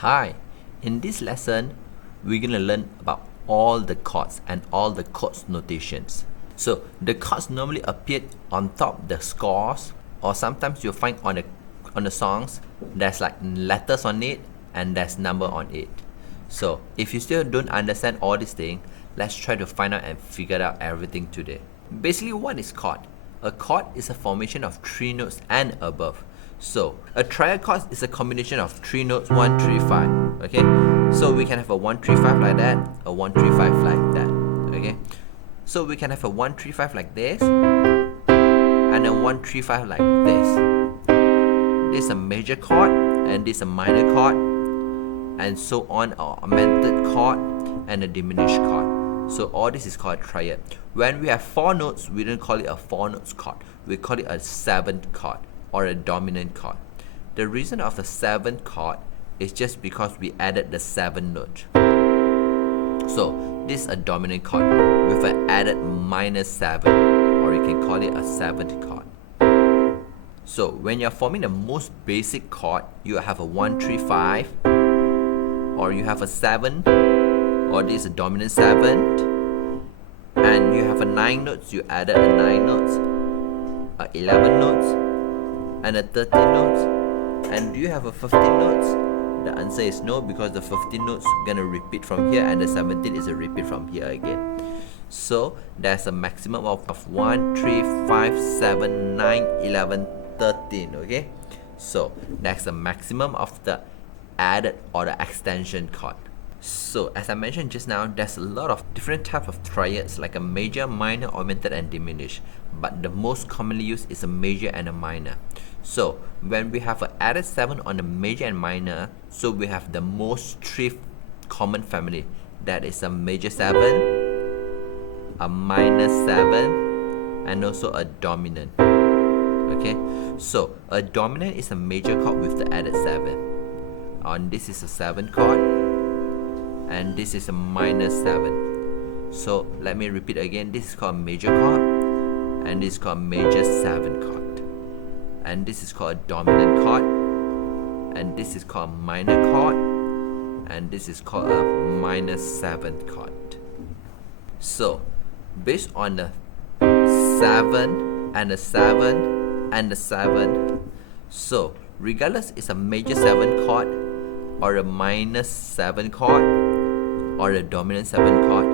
Hi, in this lesson, we're going to learn about all the chords and all the chords notations. So the chords normally appear on top the scores, or sometimes you'll find on the songs there's like letters on it and there's number on it. So if you still don't understand all these things, let's try to find out and figure out everything today. Basically, what is chord? A chord is a formation of 3 notes and above. So a triad chord is a combination of 3 notes, 1, 3, 5. Okay, so we can have a 1, 3, 5 like that, a 1, 3, 5 like that. Okay, so we can have a 1, 3, 5 like this, and a 1, 3, 5 like this. This is a major chord, and this is a minor chord, and so on, or augmented chord and a diminished chord. So all this is called a triad. When we have 4 notes, we don't call it a 4 notes chord. We call it a 7th chord, or a dominant chord. The reason of the 7th chord is just because we added the 7th note. So this is a dominant chord with an added minor 7, or you can call it a 7th chord. So when you're forming the most basic chord, you have a 1, 3, 5, or you have a 7, or this is a dominant 7th, and you have a 9 notes, you added a 9 notes, a 11 notes, and a 13 notes. And do you have a 15 notes? The answer is no, because the 15 notes gonna repeat from here, and the 17 is a repeat from here again. So there's a maximum of 1, 3, 5, 7, 9, 11, 13. Okay, so that's the maximum of the added or the extension chord. So as I mentioned just now, there's a lot of different types of triads, like a major, minor, augmented, and diminished. But the most commonly used is a major and a minor. So when we have an added 7 on the major and minor, so we have the most 3 common family. That is a major 7, a minor 7, and also a dominant. Okay, so a dominant is a major chord with the added 7. And this is a 7 chord, and this is a minor 7. So let me repeat again. This is called a major chord, and this is called a major 7 chord, and this is called a dominant chord, and this is called a minor chord, and this is called a minor 7 chord. So based on the 7 and the 7 and the 7, so regardless it's a major 7 chord or a minor 7 chord or a dominant 7 chord,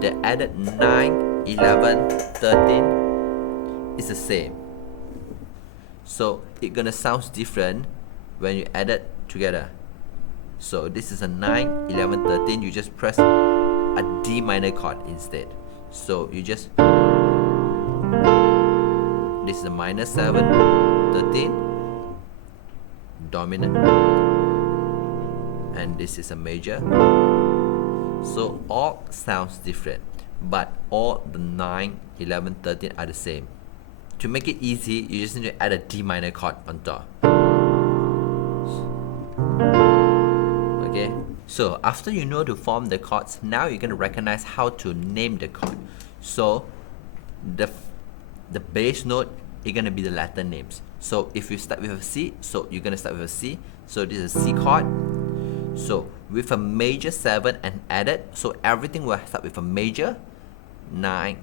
the added 9, 11, 13 is the same. So it's gonna sound different when you add it together. So this is a 9, 11, 13. You just press a D minor chord instead. So you just, this is a minor 7, 13, dominant, and this is a major. So all sounds different, but all the 9, 11, 13 are the same. To make it easy, you just need to add a D minor chord on top. Okay, so after you know to form the chords, now you're going to recognize how to name the chord. So the bass note is going to be the Latin names. So if you start with a C, so you're going to start with a C. So this is a C chord. So with a major 7 and added, so everything will start with a major 9.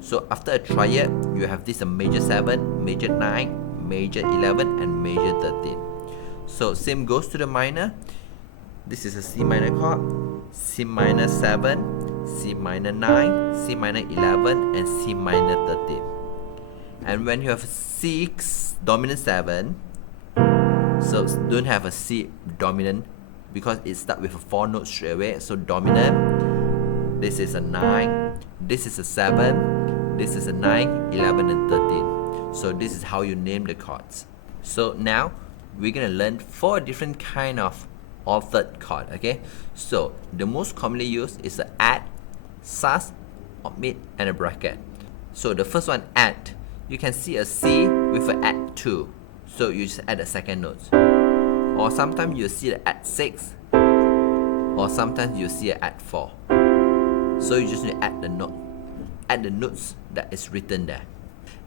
So after a triad, you have this a major 7, major 9, major 11, and major 13. So same goes to the minor. This is a C minor chord, C minor 7, C minor 9, C minor 11, and C minor 13. And when you have 6 dominant 7, so don't have a C dominant because it starts with a 4 note straight away. So dominant, this is a 9, this is a 7, this is a 9, 11, and 13. So this is how you name the chords. So now we're gonna learn 4 different kind of altered chord. Okay, so the most commonly used is a add, sus, omit, and a bracket. So the first one, add. You can see a C with an add 2. So you just add the second note. Or sometimes you see the add 6, or sometimes you see an add 4. So you just need to add the note, add the notes that is written there.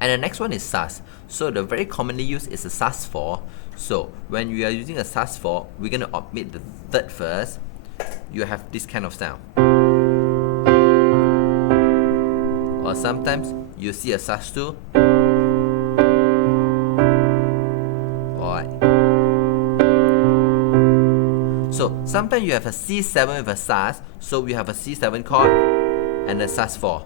And the next one is sus. So the very commonly used is a sus4. So when we are using a sus4, we're going to omit the third first. You have this kind of sound. Or sometimes you see a sus2. Alright. So sometimes you have a C7 with a sus. So we have a C7 chord and a sus4.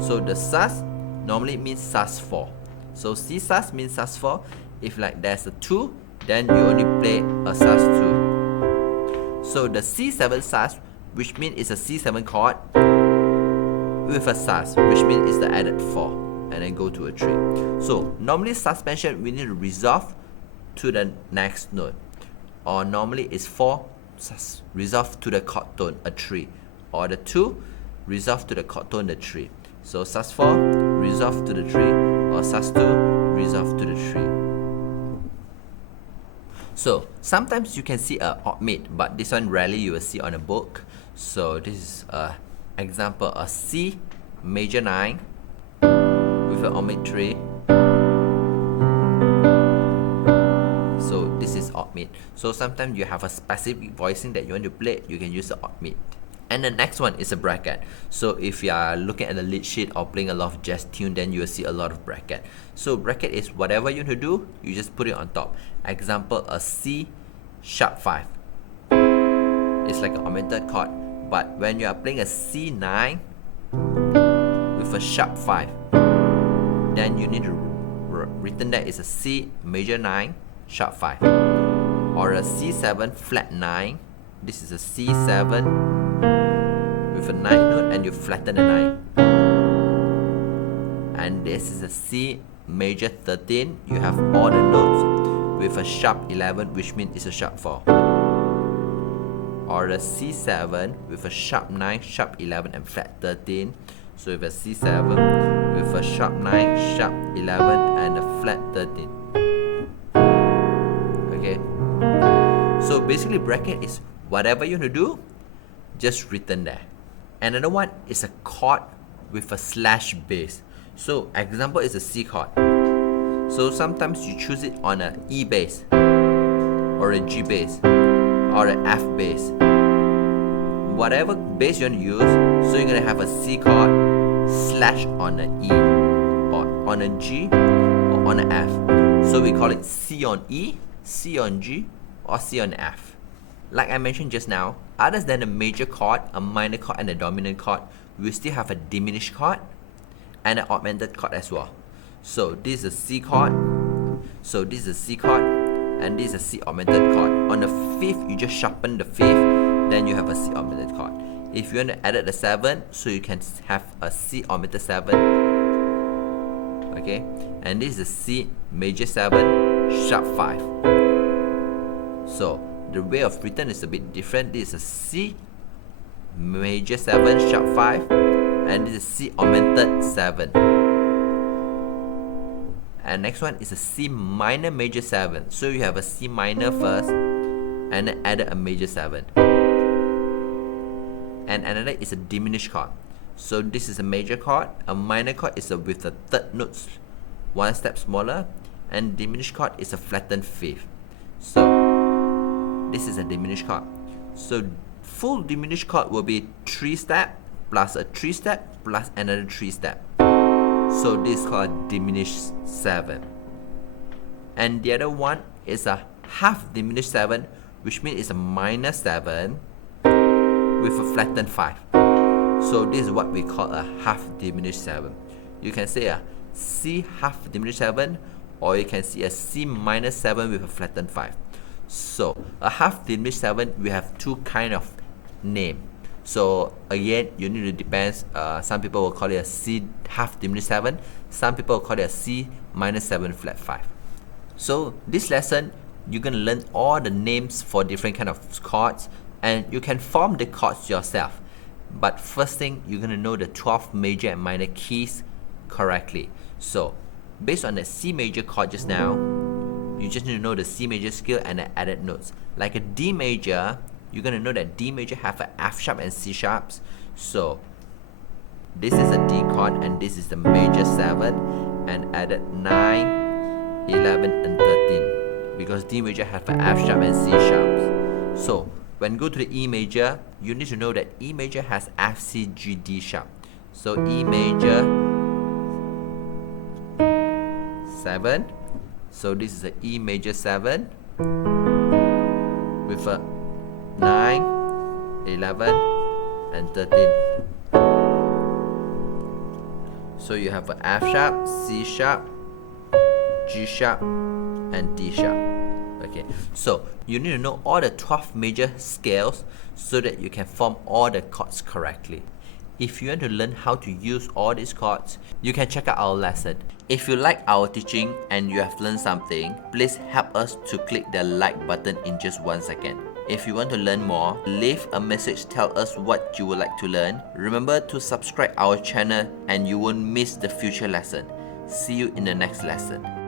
So the sus normally means sus4. So C sus means sus4. If like there's a 2, then you only play a sus2. So the C7 sus, which means it's a C7 chord with a sus, which means it's the added 4, and then go to a 3. So normally suspension we need to resolve to the next note, or normally it's 4 sus resolve to the chord tone, a 3, or the 2 resolve to the chord tone, the 3. So sus4 resolve to the 3, or sus2 resolve to the 3. So sometimes you can see a omit, but this one rarely you will see on a book. So this is a example, a C major 9 with an omit 3. So this is omit. So sometimes you have a specific voicing that you want to play, you can use the omit. And the next one is a bracket. So if you are looking at the lead sheet or playing a lot of jazz tune, then you will see a lot of bracket. So bracket is whatever you want to do, you just put it on top. Example, a C sharp 5. It's like an augmented chord. But when you are playing a C9 with a sharp 5, then you need to written that is a C major 9 sharp 5. Or a C7 flat 9. This is a C7 with a 9 note and you flatten the 9. And this is a C major 13. You have all the notes with a sharp 11, which means it's a sharp 4. Or a C7 with a sharp 9, sharp 11 and flat 13. So with a C7 with a sharp 9, sharp 11 and a flat 13. Okay. So basically bracket is whatever you want to do, just written there. Another one is a chord with a slash bass. So example is a C chord. So sometimes you choose it on a E bass, or a G bass, or an F bass. Whatever bass you want to use, so you're going to have a C chord slash on an E, or on a G, or on an F. So we call it C on E, C on G, or C on F. Like I mentioned just now, other than a major chord, a minor chord, and a dominant chord, we still have a diminished chord and an augmented chord as well. So this is a C chord, so this is a C chord, and this is a C augmented chord. On the 5th, you just sharpen the 5th, then you have a C augmented chord. If you want to add the 7, so you can have a C augmented 7. Okay, and this is a C major 7 sharp 5. So the way of written is a bit different. This is a C major 7 sharp 5, and this is C augmented 7. And next one is a C minor major 7. So you have a C minor first, and then add a major 7. And another is a diminished chord. So this is a major chord. A minor chord is with the third notes one step smaller, and diminished chord is a flattened 5th. So this is a diminished chord. So full diminished chord will be 3 step plus a 3 step plus another 3 step. So this is called diminished 7. And the other one is a half diminished 7, which means it's a minor 7 with a flattened 5. So this is what we call a half diminished 7. You can say a C half diminished 7, or you can see a C minor 7 with a flattened 5. So a half diminished 7, we have two kind of name. So again, you need to depends. Some people will call it a C half diminished 7. Some people will call it a C minor 7 flat 5. So this lesson, you're gonna learn all the names for different kind of chords, and you can form the chords yourself. But first thing, you're gonna know the 12 major and minor keys correctly. So based on the C major chord just now, you just need to know the C major scale and the added notes. Like a D major, you're gonna know that D major have a F sharp and C sharps. So this is a D chord and this is the major 7, and added 9, 11 and 13, because D major have an F sharp and C sharps. So when go to the E major, you need to know that E major has F, C, G, D sharp. So E major 7, so this is a E major 7 with a 9, 11 and 13. So you have a F sharp, C sharp, G sharp and D sharp. Okay, so you need to know all the 12 major scales so that you can form all the chords correctly. If you want to learn how to use all these chords, you can check out our lesson. If you like our teaching and you have learned something, please help us to click the like button in just 1 second. If you want to learn more, leave a message, tell us what you would like to learn. Remember to subscribe our channel and you won't miss the future lesson. See you in the next lesson.